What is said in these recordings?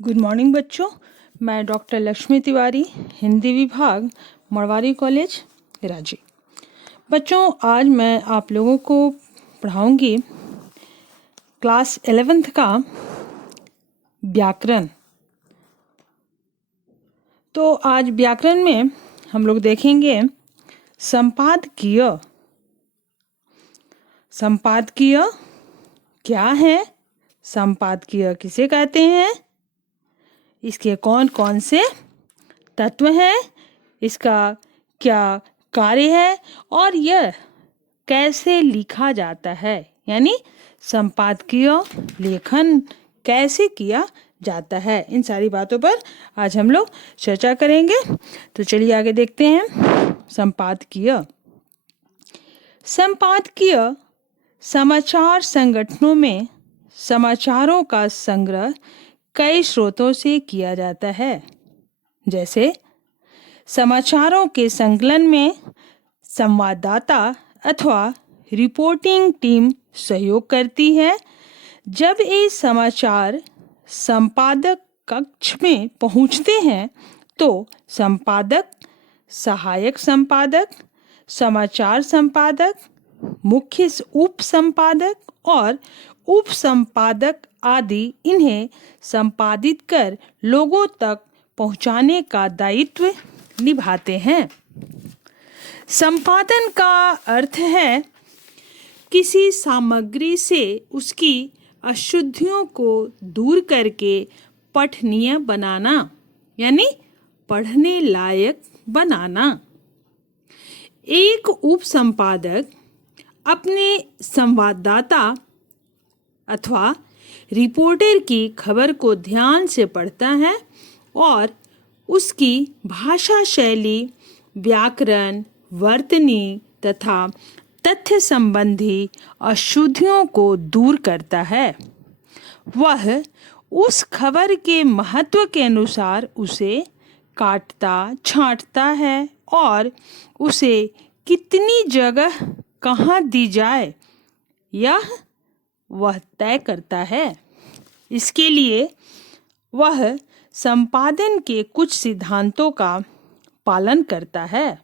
Good morning बच्चों। मैं doctor Lakshmi Tiwari, Hindi विभाग, मरवारी कॉलेज, रांची। बच्चों, आज मैं आप लोगों को पढ़ाऊंगी क्लास 11th का व्याकरण। तो आज व्याकरण में हम लोग देखेंगे संपादकीय। संपादकीय क्या है? संपादकीय किसे कहते हैं? इसके कौन कौन से तत्व हैं? इसका क्या कार्य है और यह कैसे लिखा जाता है? यानी संपादकीय लेखन कैसे किया जाता है, इन सारी बातों पर आज हम लोग चर्चा करेंगे। तो चलिए आगे देखते हैं। संपादकीय संपादकीय समाचार संगठनों में समाचारों का संग्रह कई स्रोतों से किया जाता है। जैसे समाचारों के संकलन में संवाददाता अथवा रिपोर्टिंग टीम सहयोग करती है। जब ये समाचार संपादक कक्ष में पहुंचते हैं तो संपादक, सहायक संपादक, समाचार संपादक, मुख्य उप संपादक और उप संपादक आदि इन्हें संपादित कर लोगों तक पहुंचाने का दायित्व निभाते हैं। संपादन का अर्थ है किसी सामग्री से उसकी अशुद्धियों को दूर करके पठनीय बनाना, यानी पढ़ने लायक बनाना। एक उप संपादक अपने संवाददाता अथवा रिपोर्टर की खबर को ध्यान से पढ़ता है और उसकी भाषा शैली, व्याकरण, वर्तनी तथा तथ्य संबंधी अशुद्धियों को दूर करता है। वह उस खबर के महत्व के अनुसार उसे काटता, छांटता है और उसे कितनी जगह कहाँ दी जाए यह वह तय करता है। इसके लिए वह संपादन के कुछ सिद्धांतों का पालन करता है।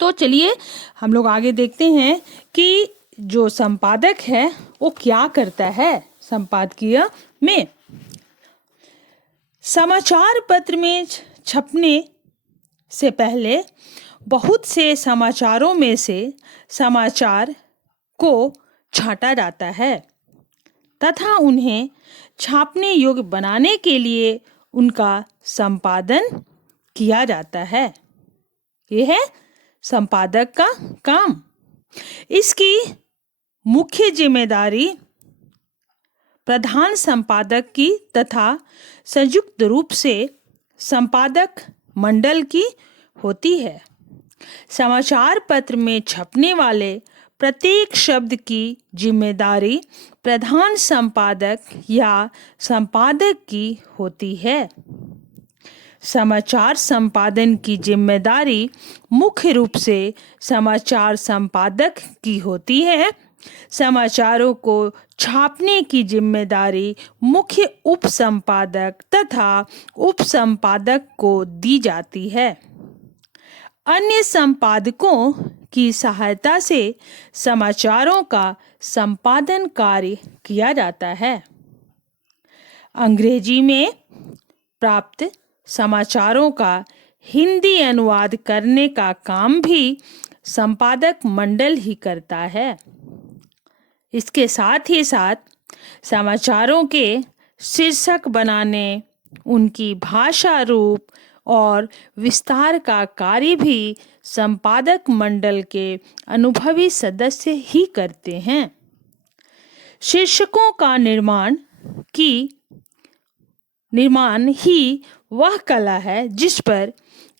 तो चलिए हम लोग आगे देखते हैं कि जो संपादक है वो क्या करता है। संपादकीय में समाचार पत्र में छपने से पहले बहुत से समाचारों में से समाचार को छांटा जाता है तथा उन्हें छापने योग्य बनाने के लिए उनका संपादन किया जाता है। यह है संपादक का काम। इसकी मुख्य जिम्मेदारी प्रधान संपादक की तथा संयुक्त रूप से संपादक मंडल की होती है। समाचार पत्र में छपने वाले प्रत्येक शब्द की जिम्मेदारी प्रधान संपादक या संपादक की होती है। समाचार संपादन की जिम्मेदारी मुख्य रूप से समाचार संपादक की होती है। समाचारों को छापने की जिम्मेदारी मुख्य उप संपादक तथा उप संपादक को दी जाती है। अन्य संपादकों की सहायता से समाचारों का संपादन कार्य किया जाता है। अंग्रेजी में प्राप्त समाचारों का हिंदी अनुवाद करने का काम भी संपादक मंडल ही करता है। इसके साथ ही साथ समाचारों के शीर्षक बनाने, उनकी भाषा रूप और विस्तार का कार्य भी संपादक मंडल के अनुभवी सदस्य ही करते हैं। शीर्षकों का निर्माण ही वह कला है जिस पर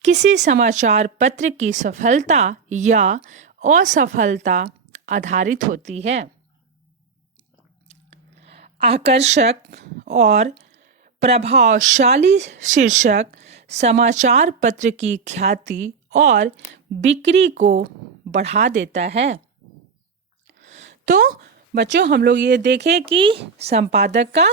किसी समाचार पत्र की सफलता या असफलता आधारित होती है। आकर्षक और प्रभावशाली शीर्षक समाचार पत्र की ख्याति और बिक्री को बढ़ा देता है। तो बच्चों, हम लोग ये देखें कि संपादक का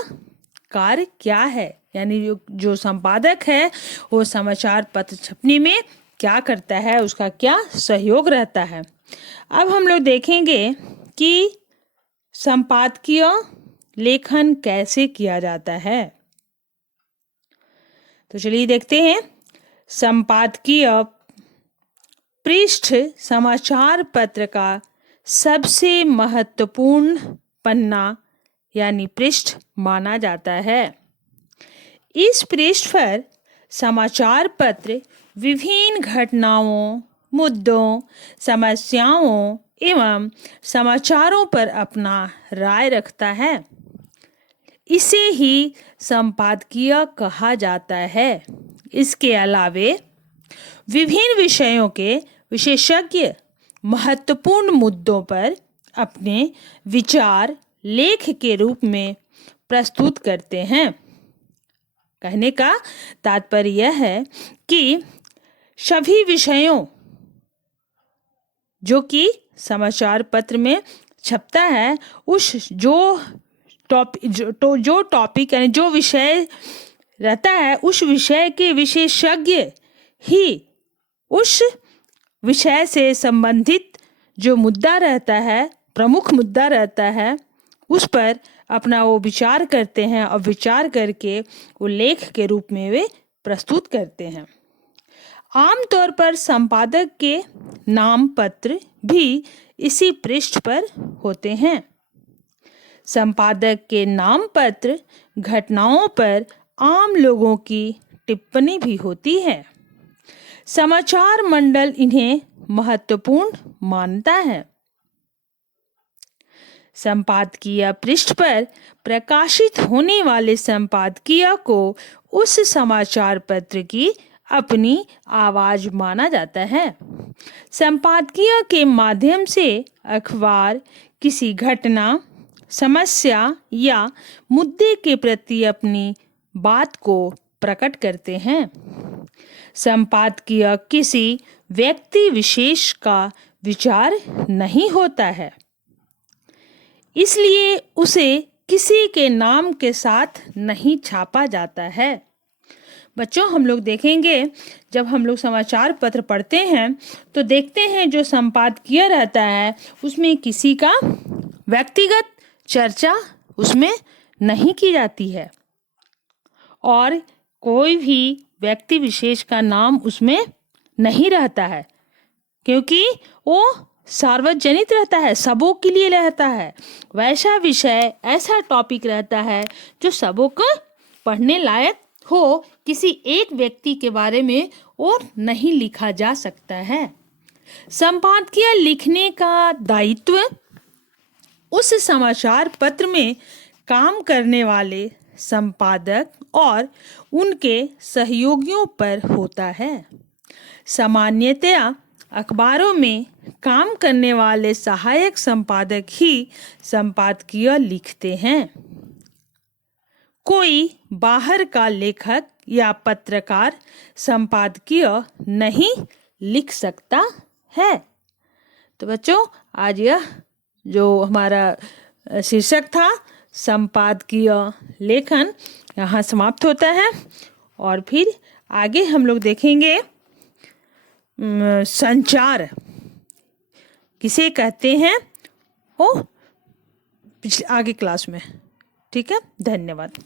कार्य क्या है। यानी जो संपादक है वो समाचार पत्र छपने में क्या करता है, उसका क्या सहयोग रहता है। अब हम लोग देखेंगे कि संपादकीय लेखन कैसे किया जाता है। तो चलिए देखते हैं। संपादकीय पृष्ठ समाचार पत्र का सबसे महत्वपूर्ण पन्ना यानी पृष्ठ माना जाता है। इस पृष्ठ पर समाचार पत्र विभिन्न घटनाओं, मुद्दों, समस्याओं एवं समाचारों पर अपना राय रखता है। इसे ही संपादकीय कहा जाता है। इसके अलावे विभिन्न विषयों के विशेषज्ञ महत्वपूर्ण मुद्दों पर अपने विचार लेख के रूप में प्रस्तुत करते हैं। कहने का तात्पर्य यह है कि सभी विषयों जो कि समाचार पत्र में छपता है, उस जो टॉपिक यानी जो विषय रहता है, उस विषय के विशेषज्ञ ही उस विषय से संबंधित जो मुद्दा रहता है, प्रमुख मुद्दा रहता है, उस पर अपना वो विचार करते हैं और विचार करके वो लेख के रूप में वे प्रस्तुत करते हैं। आमतौर पर संपादक के नाम पत्र भी इसी पृष्ठ पर होते हैं। संपादक के नाम पत्र घटनाओं पर आम लोगों की टिप्पणी भी होती है। समाचार मंडल इन्हें महत्वपूर्ण मानता है। संपादकीय पृष्ठ पर प्रकाशित होने वाले संपादकीय को उस समाचार पत्र की अपनी आवाज माना जाता है। संपादकीय के माध्यम से अखबार किसी घटना, समस्या या मुद्दे के प्रति अपनी बात को प्रकट करते हैं। संपादकीय किसी व्यक्ति विशेष का विचार नहीं होता है, इसलिए उसे किसी के नाम के साथ नहीं छापा जाता है। बच्चों, हम लोग देखेंगे जब हम लोग समाचार पत्र पढ़ते हैं तो देखते हैं जो संपादकीय रहता है उसमें किसी का व्यक्तिगत चर्चा उसमें नहीं की जाती है और कोई भी व्यक्ति विशेष का नाम उसमें नहीं रहता है, क्योंकि वो सार्वजनिक रहता है, सबों के लिए रहता है। वैसा विषय, ऐसा टॉपिक रहता है जो सबों को पढ़ने लायक हो, किसी एक व्यक्ति के बारे में और नहीं लिखा जा सकता है। संपादकीय लिखने का दायित्व उस समाचार पत्र में काम करने वाले संपादक और उनके सहयोगियों पर होता है। सामान्यतया अखबारों में काम करने वाले सहायक संपादक ही संपादकीय लिखते हैं। कोई बाहर का लेखक या पत्रकार संपादकीय नहीं लिख सकता है। तो बच्चों, आज यह जो हमारा शीर्षक था संपादकीय लेखन यहाँ समाप्त होता है और फिर आगे हम लोग देखेंगे संचार किसे कहते हैं वो आगे क्लास में। ठीक है, धन्यवाद।